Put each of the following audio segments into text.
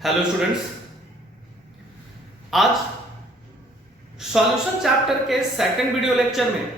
Hello students, आज solution chapter के second video lecture में,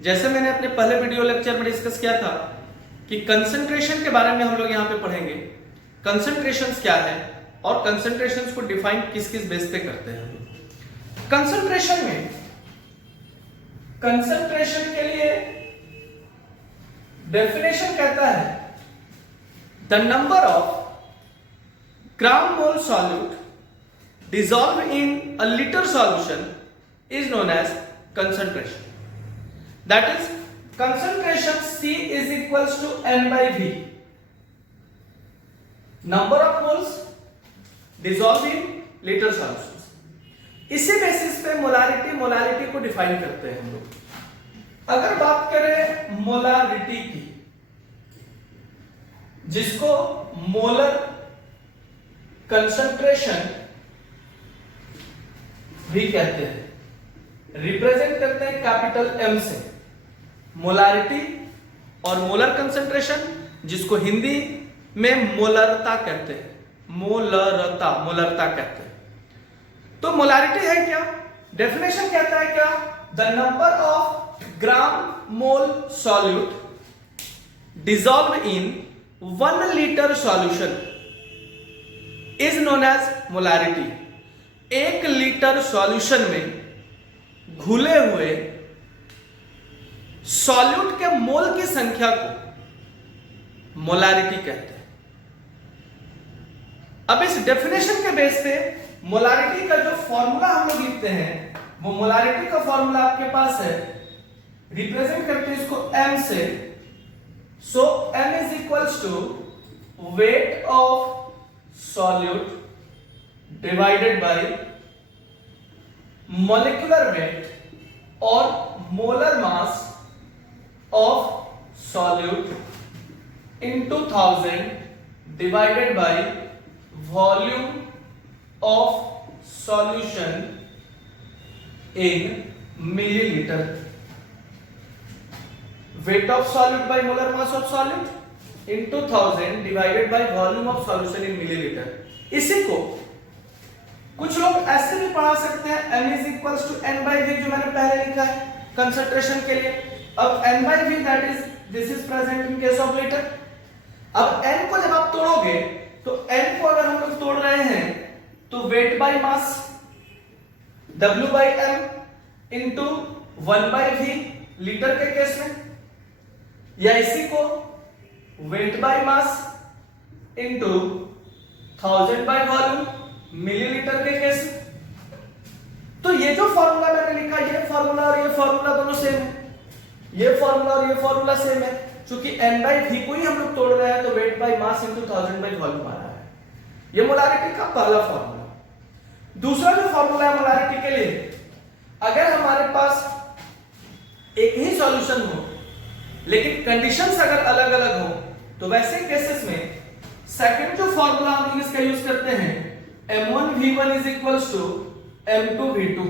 जैसे मैंने अपने पहले वीडियो लेक्चर में डिस्कस किया था कि कंसंट्रेशन के बारे में हम लोग यहां पे पढ़ेंगे। कंसंट्रेशंस क्या है और कंसंट्रेशंस को डिफाइन किस किस बेस पे करते हैं। कंसंट्रेशन में, कंसंट्रेशन के लिए डेफिनेशन कहता है the number of gram mole solute dissolved in a liter solution is known as concentration. That is, concentration C is equals to N by V. Number of moles dissolved in liter solutions. इसी basis पे molarity को define करते हैं हम लोग। अगर बात करें मोलारिटी की, जिसको मोलर कंसंट्रेशन भी कहते हैं, रिप्रेजेंट करते हैं कैपिटल M से। मोलारिटी और मोलर कंसंट्रेशन, जिसको हिंदी में मोलरता कहते हैं, मोलरता कहते हैं। तो मोलारिटी है क्या? डेफिनेशन कहता है क्या? The number of gram mole solute dissolve in 1 litre solution is known as molarity. 1 litre solution में घुले हुए सॉल्यूट के मोल की संख्या को मोलारिटी कहते हैं। अब इस डेफिनेशन के बेस पे मोलारिटी का जो फॉर्मूला हम लोग लिखते हैं, वो मोलारिटी का फॉर्मूला आपके पास है, रिप्रेजेंट करते हैं इसको M से। So M is equals to weight of solute divided by molecular weight or molar mass of solute into 1000 divided by volume of solution in milliliter. Weight of solute by molar mass of solute into 1000 divided by volume of solution in millilitre. इसी को कुछ लोग ऐसे भी पढ़ा सकते हैं, m is equals to n by v, जो मैंने पहले लिखा है कंसंट्रेशन के लिए। अब n by v that is this is present in case of litre. अब n को जब आप तोड़ोगे तो n को अगर हम लोग तोड़ रहे हैं तो weight by mass w by m into 1 by v litre के केस में, या इसी को weight by mass into 1000 by volume millilitre के केस में। तो ये जो फॉर्मूला मैंने लिखा, ये फॉर्मूला और ये फॉर्मूला दोनों सेम है, ये फॉर्मूला और ये फॉर्मूला सेम है। क्योंकि n बाय v को ही हम लोग तोड़ रहे हैं तो weight by mass into 1000 by volume आ रहा है। ये मोलारिटी का पहला फॉर्मूला। दूसरा जो फॉर्मूला है मोलारिटी के लिए, अगर हमारे पास एक ही सॉल्यूशन हो लेकिन कंडीशंस अगर अलग अलग हो, तो वैसे केसेस में सेकंड जो फॉर्मूला हम लोग इसका यूज करते हैं, m1v1 is equals to m2v2।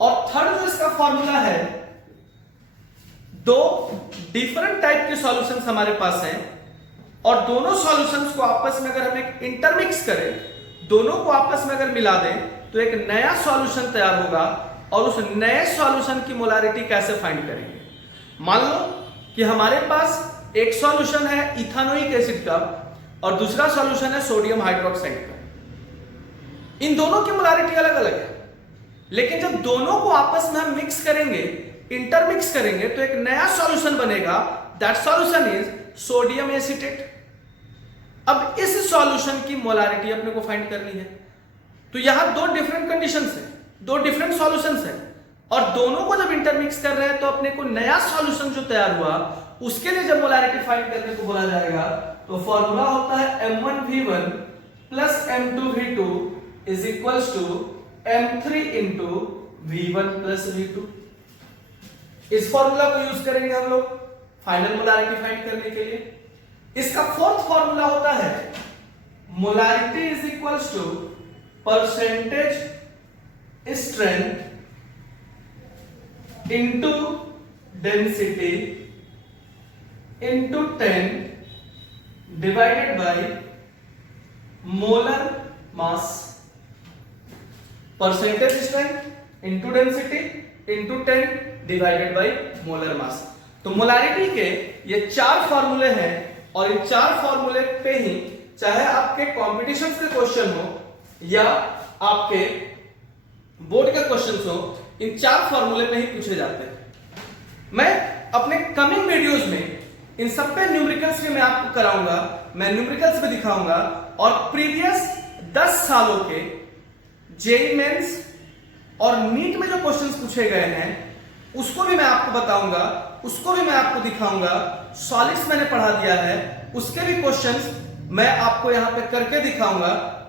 और थर्ड जो इसका फॉर्मूला है, दो डिफरेंट टाइप के सॉल्यूशंस हमारे पास हैं और दोनों सॉल्यूशंस को आपस में अगर हम एक इंटरमिक्स करें, दोनों को आपस में अगर मिला दें तो एक नया सॉल्यूशन तैयार होगा। और उस नए सॉल्यूशन की मोलारिटी कैसे फाइंड करेंगे? मान लो कि हमारे पास एक सॉल्यूशन है इथानोइक एसिड का और दूसरा सॉल्यूशन है सोडियम हाइड्रोक्साइड का। इन दोनों की मोलारिटी अलग अलग है, लेकिन जब दोनों को आपस में हम मिक्स करेंगे, इंटरमिक्स करेंगे, तो एक नया सॉल्यूशन बनेगा। That solution is sodium acetate. अब इस सॉल्यूशन की मोलारिटी अपने को फाइंड करनी है। तो यहां दो डिफरेंट कंडीशंस है, दो डिफरेंट सॉल्यूशंस है, और दोनों को जब इंटरमिक्स कर रहे हैं तो अपने को नया सॉल्यूशन जो तैयार हुआ, उसके लिए जब मोलारिटी फाइंड करने को बोला जाएगा तो फॉर्मूला होता है m1v1 plus m2v2 is equals to m3 into v1 plus v2। इस फॉर्मूला को यूज करेंगे हम लोग फाइनल मोलारिटी फाइंड करने के लिए। इसका फोर्थ फॉर्मूला होता है molarity is equals to percentage strength into density into 10 divided by molar mass, percentage strength into density into 10 divided by molar mass. तो मोलारिटी के ये 4 फॉर्मूले हैं और इन 4 फॉर्मूले पे ही चाहे आपके कॉम्पिटिशन के क्वेश्चन हो या आपके बोर्ड के क्वेश्चन हो, इन 4 फॉर्मूले पे ही पूछे जाते हैं। मैं अपने कमिंग वीडियोस में इन सब पे न्यूमेरिकल्स भी मैं आपको कराऊंगा, मैं न्यूमेरिकल्स भी दिखाऊंगा और प्रीवियस 10 सालों के जेईई मेंस और नीट में जो क्वेश्चंस पूछे गए हैं उसको भी मैं आपको बताऊंगा, उसको भी मैं आपको दिखाऊंगा। सॉलिड्स मैंने पढ़ा दिया है, उसके भी क्वेश्चंस मैं आपको यहां पे करके दिखाऊंगा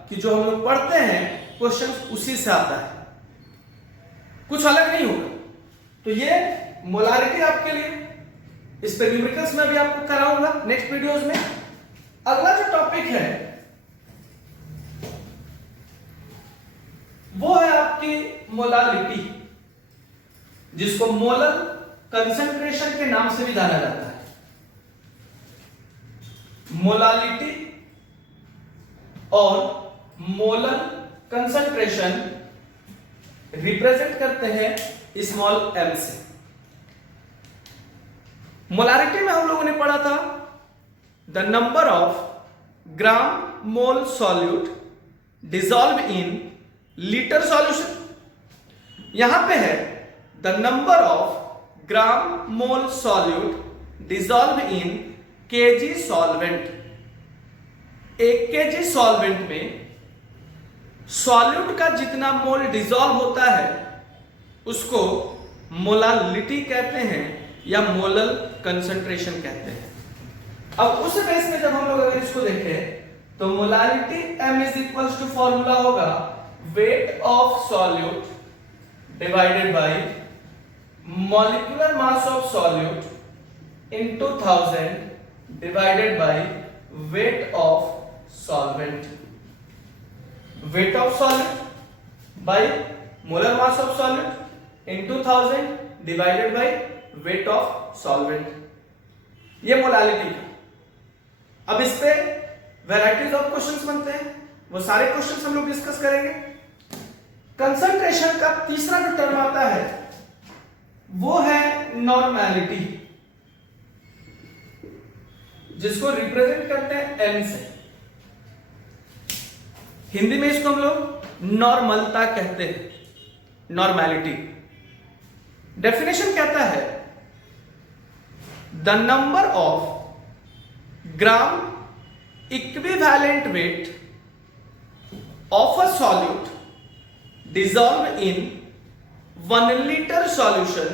कि जो हम लोग पढ़ते हैं क्वेश्चंस उसी से आता है, कुछ अलग नहीं होगा। तो ये मोलारिटी आपके लिए, इस पे न्यूमेरिकल्स में भी आपको कराऊंगा नेक्स्ट वीडियोस में। अगला जो टॉपिक है वो है आपकी मोलारिटी, जिसको मोलर कंसंट्रेशन के नाम से भी जाना जाता है। मोलारिटी और मोलर कंसंट्रेशन रिप्रेजेंट करते हैं स्मॉल m से। मोलारिटी में हम लोगों ने पढ़ा था the number of gram mole solute dissolve in litre solution. यहां पे है the number of gram mole solute dissolve in KG solvent. 1 KG solvent में सॉल्यूट का जितना मोल डिसॉल्व होता है उसको मोलालिटी कहते हैं या मोलर कंसंट्रेशन कहते हैं। अब उस बेस में जब हम लोग अगर इसको देखें तो molality m is equals to formula होगा weight of solute divided by molecular mass of solute into 1000 divided by weight of solvent. Weight of solute by molar mass of solute into 1000 divided by weight of solvent, ये molality का। अब इस पे varieties of questions बनते हैं, वो सारे questions हम लोग डिस्कस करेंगे। कंसंट्रेशन का तीसरा जो टर्म आता है वो है नॉर्मैलिटी, जिसको रिप्रेजेंट करते हैं n से। हिंदी में इसको हम लोग नॉर्मलता कहते हैं, नॉर्मैलिटी। डेफिनेशन कहता है the number of gram equivalent weight of a solute dissolved in 1 liter solution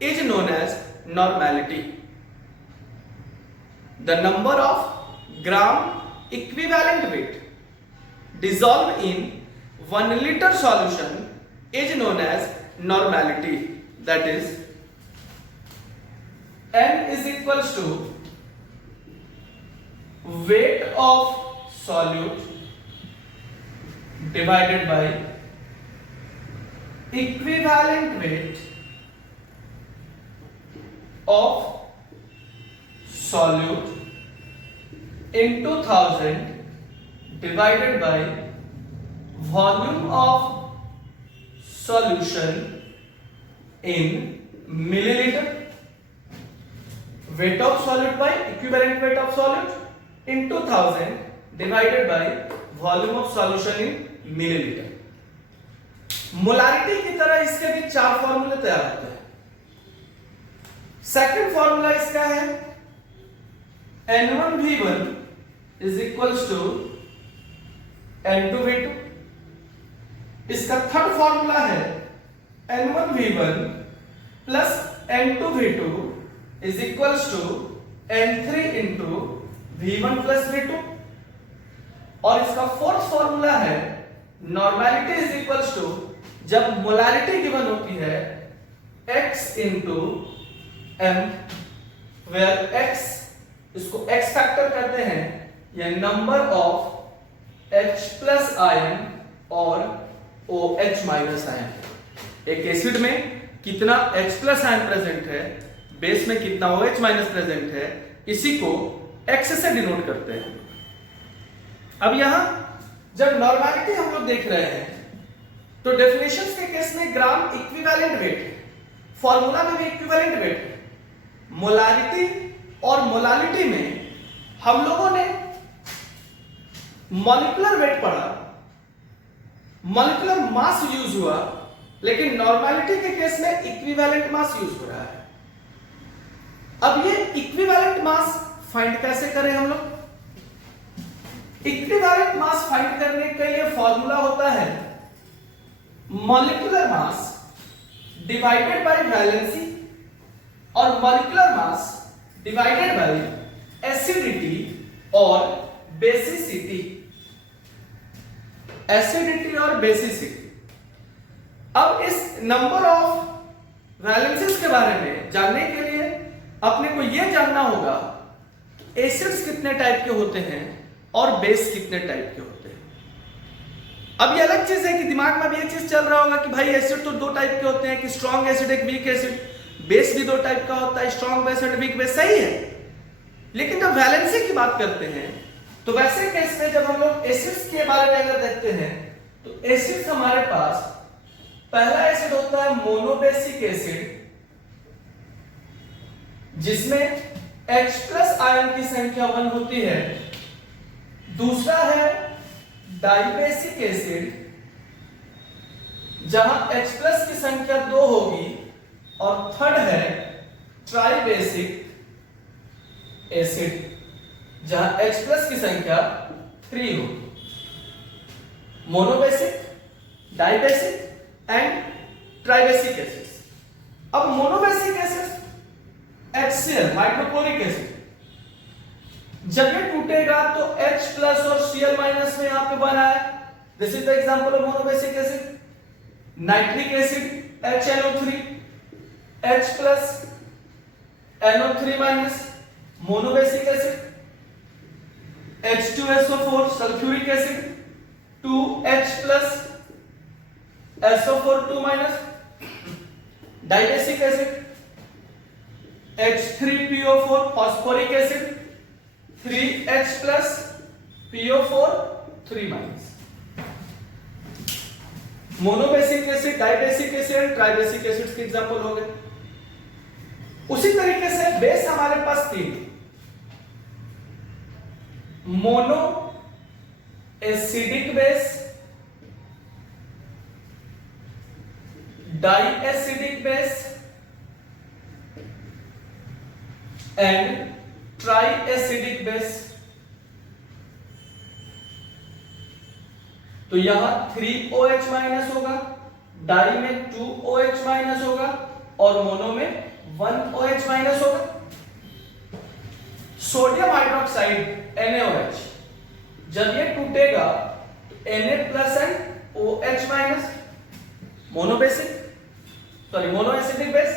is known as normality. The number of gram equivalent weight dissolved in 1 liter solution is known as normality. That is, n is equals to weight of solute divided by equivalent weight of solute into 1000 divided by volume of solution in milliliter. Weight of solute by equivalent weight of solute into 1000 divided by volume of solution in milliliter. Molarity की तरह इसके भी 4 फॉर्मूले तैयार होते हैं। Second formula इसका है N1V1 is equals to N2V2। इसका थर्ड फॉर्मूला है N1V1 plus N2V2 is equals to N3 into V1 plus V2। और इसका फोर्थ फॉर्मूला है नॉर्मैलिटी इज इक्वल्स टू, जब मोलारिटी गिवन होती है x into m, where x, इसको x factor कहते हैं, या number of H plus ion और OH माइनस आयन। एक एसिड में कितना H प्लस आयन प्रेजेंट है, बेस में कितना OH माइनस प्रेजेंट है, इसी को x से डिनोट करते हैं। अब यहां जब नॉर्मेलिटी हम लोग देख रहे हैं तो डेफिनेशंस के केस में ग्राम इक्विवेलेंट वेट है, फॉर्मूला में भी इक्विवेलेंट वेट है। मोलारिटी और मोलालिटी में हम लोगों ने मॉलिक्यूलर वेट पढ़ा, मॉलिक्यूलर मास यूज हुआ, लेकिन नॉर्मेलिटी के केस में इक्विवेलेंट मास यूज हो रहा है। अब ये इक्विवेलेंट मास फाइंड कैसे करें हम लोग? इक्विवेलेंट मास फाइंड करने के लिए फॉर्मूला होता है molecular mass divided by valency और molecular mass divided by acidity और बेसिसिटी। एसिडिटी और बेसिसिटी। अब इस नंबर ऑफ वैलेंसीज के बारे में जानने के लिए अपने को यह जानना होगा एसिड्स कितने टाइप के होते हैं और बेस कितने टाइप के होते हैं। अब ये अलग चीज है कि दिमाग में भी ये चीज चल रहा होगा कि भाई एसिड तो दो टाइप के होते हैं कि स्ट्रॉन्ग एसिड एक वीक एसिड, बेस भी दो टाइप का होता है, स्ट्रॉन्ग बेस और वीक बेस। सही है, लेकिन जब वैलेंसी की बात करते हैं तो वैसे केस में जब हम लोग एसिड्स के बारे में अगर देखते हैं तो एसिड्स हमारे पास पहला एसिड होता है मोनोबेसिक एसिड, जिसमें H+ आयन की संख्या 1 होती है। दूसरा है डाइबेसिक एसिड, जहां H+ की संख्या 2 होगी। और थर्ड है ट्राइबेसिक एसिड, जहां H+ की संख्या 3 होगी। Monobasic, dibasic and tribasic acid. अब monobasic acid HCl hydrochloric acid, जब ये टूटेगा तो H+ और Cl- में यहां पे बना है। This is the example of monobasic acid. Nitric acid HNO3, H+ NO3-, monobasic acid. H2SO4 sulphuric acid, 2H+ SO4 2-, dibasic acid. H3PO4 phosphoric acid, 3H+ PO4 3-। Monobasic acid, dibasic acid, tribasic acids के example हो गए। उसी तरीके से base हमारे पास 3, mono acidic base, di acidic base and tri acidic base. तो यहां 3OH- होगा, डाई में 2OH- होगा और मोनो में 1OH- होगा। सोडियम हाइड्रोक्साइड NaOH, जब ये टूटेगा तो Na+ and OH-, monobasic sorry mono acidic base.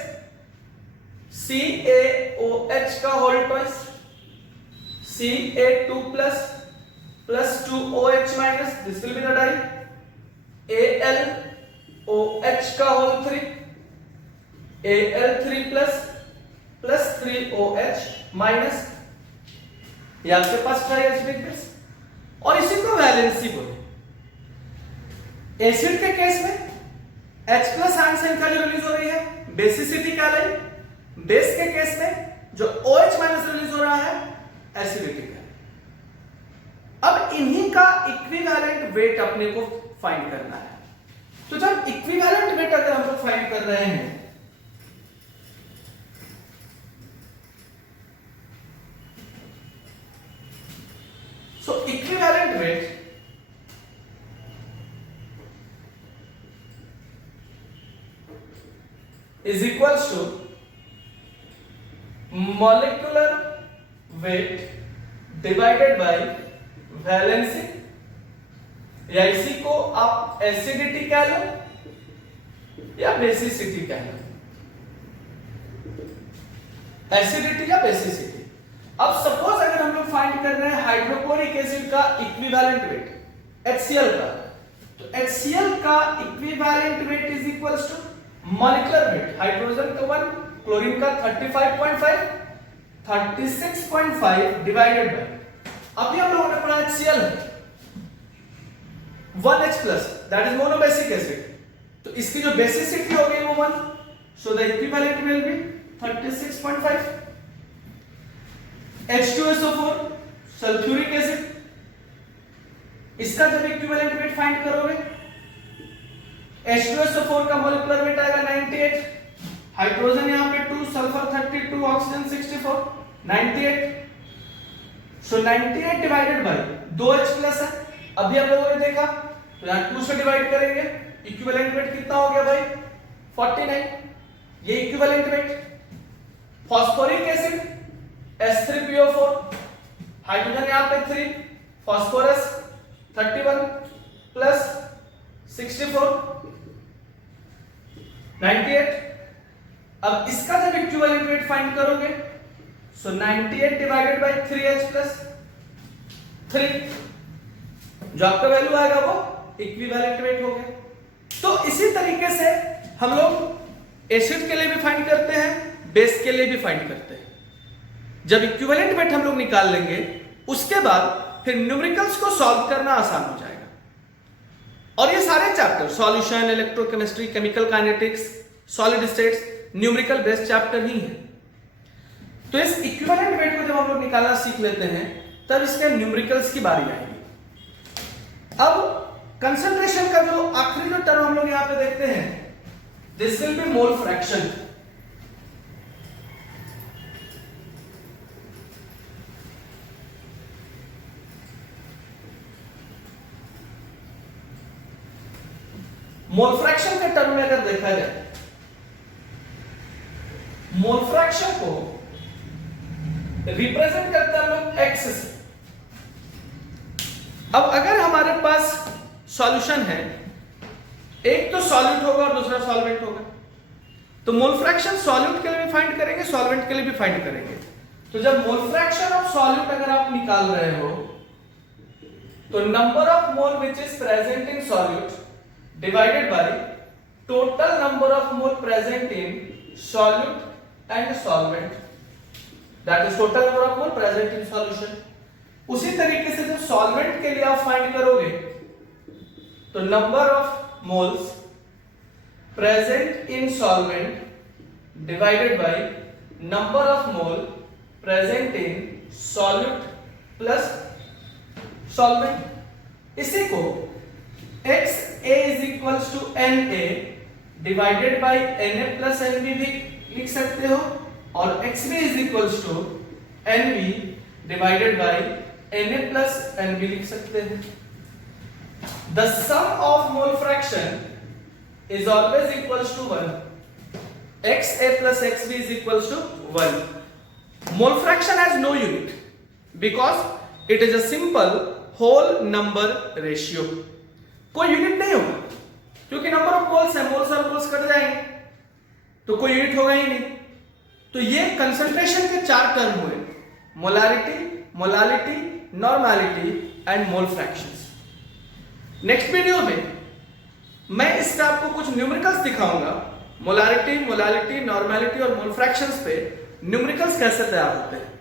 CaOH का whole twice, Ca2+ plus 2OH-, this will be the die. AlOH का होल 3, Al3+ plus 3OH-, ये आपके पास ट्राई एसिडिक बेस। और इसी को वैलेंसी बोले। एसिड के केस में H+ आयन संख्या जो रिलीज हो रही है बेसिसिटी कहलाई। बेस के केस में जो OH- रिलीज हो रहा है एसिडिटी कहलाई। अब इन्हीं का इक्विवेलेंट वेट अपने को फाइंड करना है। तो जब इक्विवेलेंट वेट अगर हम लोग फाइंड कर रहे हैं so equivalent weight is equals to molecular weight divided by valency, या इसी को आप एसिडिटी कह लो या बेसिसिटी कह लो, एसिडिटी या बेसिसिटी। अब सपोज अगर हम लोग फाइंड कर रहे हैं हाइड्रोक्लोरिक एसिड का इक्विवेलेंट वेट HCl का, तो HCl का equivalent weight is equals to molecular weight, hydrogen का 1, क्लोरीन का 35.5, 36.5 डिवाइडेड बाय, अभी हम लोगों ने पढ़ा HCl है 1H plus, that is monobasic acid. तो इसकी जो बेसिसिटी हो गई वो 1, so the equivalent will be 36.5। H2SO4 sulphuric acid, इसका जब इक्विवेलेंट वेट फाइंड करोगे, H2SO4 का मोलिकुलर वेट आएगा 98, हाइड्रोजन यहां पे 2, sulphur 32, oxygen 64, 98। So 98 divided by 2H plus है, अभी आप लोगों ने देखा, तो यहां 2 से डिवाइड करेंगे, इक्विवेलेंट वेट कितना हो गया भाई 49, ये equivalent weight. Phosphoric acid H3PO4, hydrogen यहां पे 3, फास्फोरस 31 प्लस 64, 98। अब इसका जब इक्विवेलेंट वेट फाइंड करोगे, सो 98 डिवाइडेड बाय 3H प्लस 3, जो आपका वैल्यू आएगा वो इक्विवेलेंट वेट हो गया। तो इसी तरीके से हम लोग एसिड के लिए भी फाइंड करते हैं, बेस के लिए भी फाइंड करते हैं। जब इक्विवेलेंट वेट हम लोग निकाल लेंगे, उसके बाद फिर न्यूमेरिकल्स को सॉल्व करना आसान हो जाएगा। और ये सारे chapter solution, electrochemistry, chemical kinetics, solid states, numerical based chapter ही है। तो इस इक्विवेलेंट वेट को जब हम लोग निकालना सीख लेते हैं, तब इसके न्यूमेरिकल्स की बारी आएगी। अब कंसंट्रेशन का जो आखिरी जो टर्म हम लोग यहां पे देखते हैं, this will be mole fraction. Mole fraction के टर्म में अगर देखा जाए, मोल फ्रैक्शन को रिप्रेजेंट करते हैं हम लोग एक्स से। अब अगर हमारे पास सॉल्यूशन है, एक तो सॉल्यूट होगा और दूसरा सॉल्वेंट होगा, तो मोल फ्रैक्शन सॉल्यूट के लिए भी फाइंड करेंगे, सॉल्वेंट के लिए भी फाइंड करेंगे। तो जब मोल फ्रैक्शन ऑफ सॉल्यूट अगर आप निकाल रहे हो, तो number of mole which is present in solute divided by total number of mole present in solute and solvent, that is total number of mole present in solution। उसी तरीके से जब solvent के लिए आप फाइंड करोगे, तो number of moles present in solvent divided by number of mole present in solute plus solvent। इसी को XA is equals to NA divided by NA plus NB भी लिख सकते हो, और XB is equals to NB divided by NA plus NB लिख सकते हैं। The sum of mole fraction is always equals to 1. XA plus XB is equals to 1. Mole fraction has no unit because it is a simple whole number ratio. कोई unit नहीं होगा, क्योंकि number of moles है, moles और moles cut जाएंगे, तो कोई unit होगा ही नहीं। तो ये कंसंट्रेशन के 4 टर्म हुए, molarity, molality, normality and mole fractions. Next video में मैं इसका आपको कुछ न्यूमेरिकल्स दिखाऊंगा, मोलारिटी, मोलालिटी, नॉर्मालिटी और मोल फ्रैक्शंस पे न्यूमेरिकल्स कैसे तैयार होते हैं।